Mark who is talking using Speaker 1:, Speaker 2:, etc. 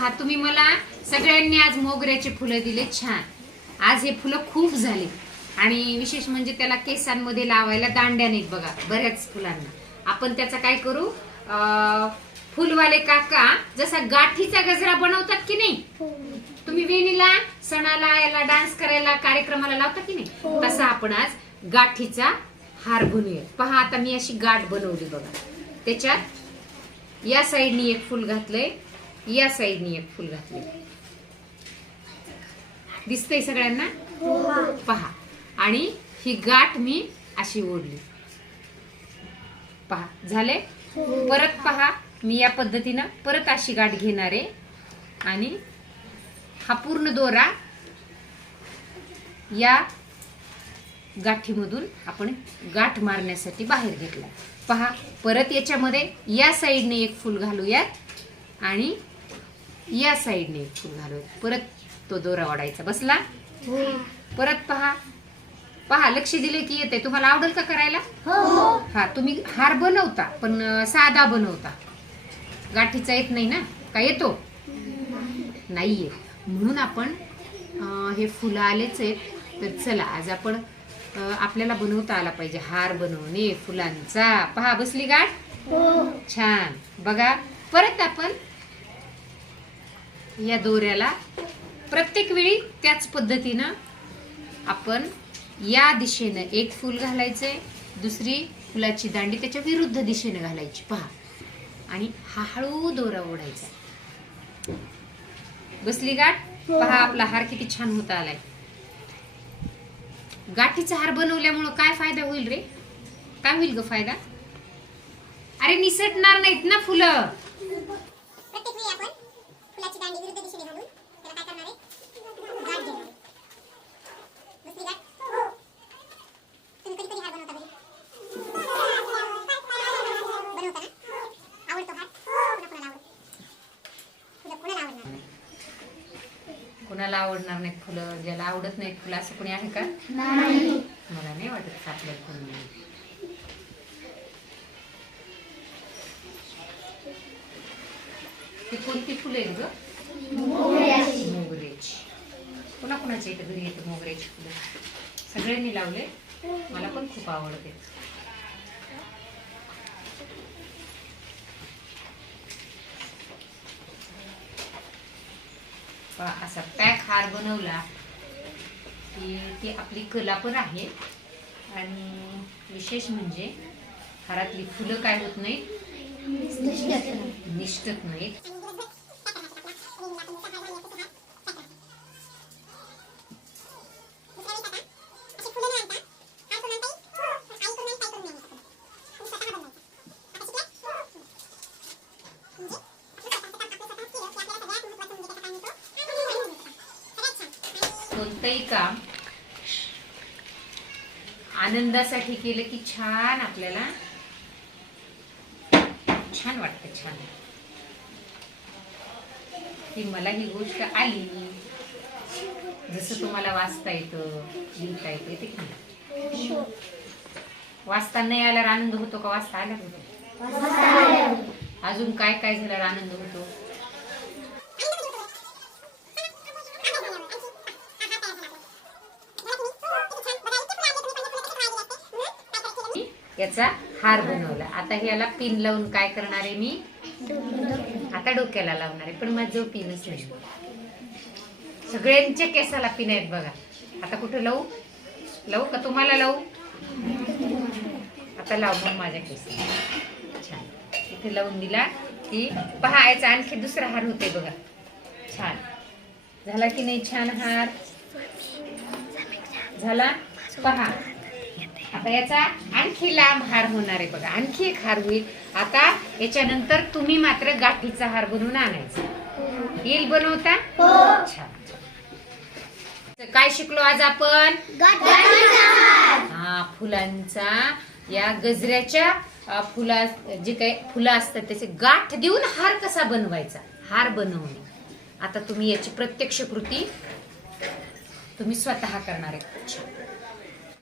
Speaker 1: पहा तुम्ही मला सगळ्यांनी आज मोगऱ्याचे फुलं दिले छान. आज हे फुलं खूप झाले. आणि विशेष म्हणजे त्याला केसांमध्ये लावायला दांड्या नाहीत बघा बऱ्याच फुलांना. आपण त्याचा काय करू? फुलवाले काका जसा गाठीचा गजरा बनवतात की नाही? तुम्ही वेणीला सणाला याला डान्स करायला कार्यक्रमाला लावता की नाही? तसा आपण आज गाठीचा हार बनवूया. पहा आता मी अशी गाठ बनवली बघा. त्याच्यात या साईडनी एक फुल घातलंय. या साईडनी एक फुल घातलंय दिसतंय सगळ्यांना? पहा. आणि ही गाठ मी अशी ओढली. पहा झाले? परत पहा मी या पद्धतीनं परत अशी गाठ घेणार आहे. आणि हा पूर्ण दोरा या गाठीमधून आपण गाठ मारण्यासाठी बाहेर घेतला. पहा परत याच्यामध्ये या साईडने एक फुल घालूयात. आणि या साईडने एक फुल घालूयात परत तो दोरा ओढायचा. बसला? परत पहा. पहा लक्ष दिले की येते तुम्हाला आवडेल का करायला? हा. तुम्ही हार बनवता पण साधा बनवता. गाठीचा येत नाही ना? का येतो? नाहीये. म्हणून आपण हे फुलं आलेच आहेत. तर चला आज आपण आपल्याला बनवता आला पाहिजे. हार बनवणे फुलांचा. पहा बसली गाठ? छान. बघा परत आपण या दोऱ्याला. प्रत्येक वेळी त्याच पद्धतीनं आपण या दिशेनं एक फूल घालायचंय दुसरी फुलाची दांडी त्याच्या विरुद्ध दिशेनं घालायची. पहा. आणि हा हळू दोरा ओढायचा. बसली गाठ. पहा आपला हार किती छान होता आलाय. गाठीचा हार बनवल्यामुळं काय फायदा होईल रे? काय होईल ग फायदा? अरे निसटणार नाहीत ना फुलं
Speaker 2: प्रत्येक वेळी आपण फुलाची दांडी विरुद्ध दिशेने घालून त्याला काय करणार आहे गाठ देणार आहे. दुसरी गाठ तुम्ही कधी कधी हार बनवता घरी बनवता ना आवडतो हार कुणा कुणाला आवडतो फुलं कुणाला आवडणार नाही?
Speaker 1: कोणाला आवडणार नाहीत फुलं ज्याला आवडत नाहीत फुलं असं कोणी आहे का? मला नाही वाटत आपल्या कोणी ती कोणती फुलं आहेत ग? मोगऱ्याची. कोणा कोणाच्या इथे घरी येते मोगऱ्याची फुलं? सगळ्यांनी लावले? मला पण खूप आवडते. असा पॅक हार बनवला की ती आपली कला पण आहे. आणि विशेष म्हणजे हारातली फुलं काय होत नाहीत? निष्ठत नाहीत
Speaker 2: अशी फुलं नाही आणता. काय करून आणता येईल? आई करून नाही, ताई करून नाही आणत फुलं. तुम्ही स्वतः बनवायचं. आता शिकलात? म्हणजे स्वतःचं काम आपलं स्वतःच केलं की आपल्याला सगळ्यात महत्त्वाचं म्हणजे त्याचा काय मिळतो? आनंद मिळतो. सगळ्यात छान. आणि
Speaker 1: कोणतंही काम आनंदासाठी केलं की छान आपल्याला. छान वाटतं छान. की मला ही गोष्ट आली. जसं तुम्हाला वाचता येतं लिहिता येतं ते की नाही? वाचता नाही आल्यावर आनंद होतो का? वाचता होतो अजून काय काय झाल्यावर आनंद होतो? याचा हार बनवला. आता ह्याला पिन लावून काय करणार आहे मी? आता डोक्याला लावणार आहे पण माझं पिनच नाही. सगळ्यांच्या केसाला पिन आहेत बघा. आता कुठं लावू? लावू का तुम्हाला लावू? आता लाव मग माझ्या केसाला. छान. इथे लावून दिला की पहा याचा आणखी दुसरा हार होते बघा. छान. झाला की नाही छान हार? झाला? पहा. आता याचा आणखी लांब हार होणार आहे बघा. आणखी एक हार होईल. आता याच्यानंतर तुम्ही मात्र गाठीचा हार बनवून आणायचा. येईल बनवता? छान. काय शिकलो आज आपण? हा फुलांचा. या गजऱ्याच्या फुला जे काही फुलं असतात त्याचे गाठ देऊन हार कसा बनवायचा? हार बनवणे. आता तुम्ही याची प्रत्यक्ष कृती तुम्ही स्वतः करणार आहे.